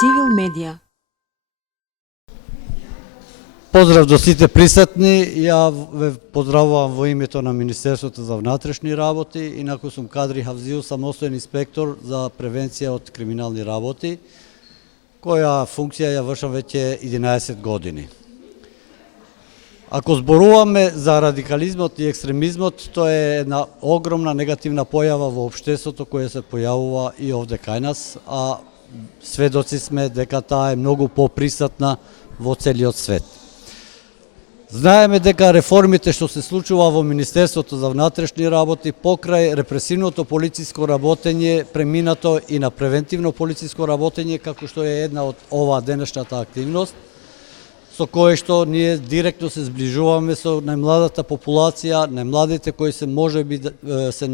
Цивил медија. Поздрав до сите присутни. Ја ве поздравувам во името на Министерството за внатрешни работи. Инаку сум Кадри Хавзију, самостоен инспектор за превенција од криминални работи, која функција ја вршам веќе 11 години. Ако зборуваме за радикализмот и екстремизмот, тоа е една огромна негативна појава во општеството која се појавува и овде кај нас, а сведоци сме дека таа е многу поприсутна во целиот свет. Знаеме дека реформите што се случува во Министерството за внатрешни работи покрај репресивното полициско работење преминато и на превентивно полициско работење, како што е една од оваа денешната активност, со кое што ние директно се зближуваме со најмладата популација, најмладите кои се можеби се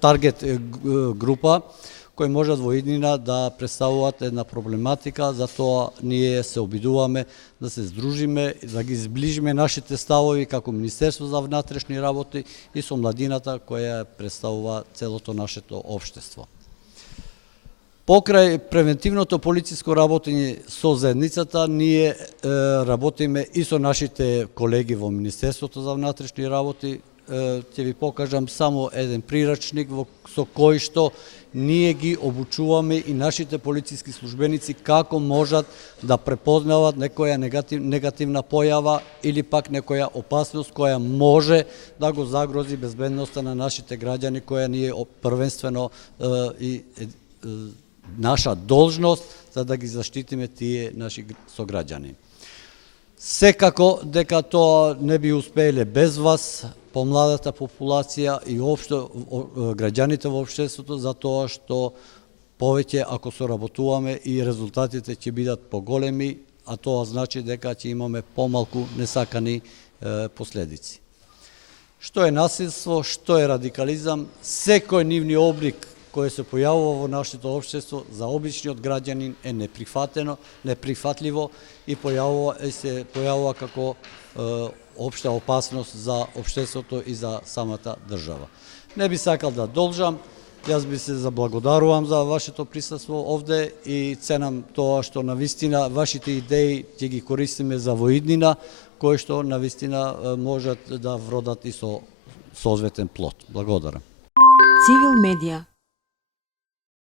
таргет група, кои можат во иднина да представуваат една проблематика, затоа ние се обидуваме да се здружиме, да ги зближиме нашите ставови како Министерство за внатрешни работи и со младината која представува целото нашето општество. Покрај превентивното полициско работење со заедницата, ние работиме и со нашите колеги во Министерството за внатрешни работи. Ќе ви покажам само еден прирачник со кој што ние ги обучуваме и нашите полициски службеници како можат да препознават некоја негативна појава или пак некоја опасност која може да го загрози безбедноста на нашите граѓани, која ние првенствено и наша должност за да ги заштитиме тие наши сограѓани. Секако дека тоа не би успееле без вас, помладата популација и општо граѓаните во општеството, затоа што повеќе ако соработуваме и резултатите ќе бидат поголеми, а тоа значи дека ќе имаме помалку несакани последици. Што е насилство, што е радикализам, секој нивни облик кој се појавува во нашето општество за обичниот граѓанин е неприфатливо и се појавува како општа опасност за општеството и за самата држава. Не би сакал да должам, јас би се заблагодарувам за вашето присуство овде и ценам тоа што навистина вашите идеи ќе ги користиме за воиднина, кои што навистина можат да вродат и со соодветен плод. Благодарам. Цивил медија.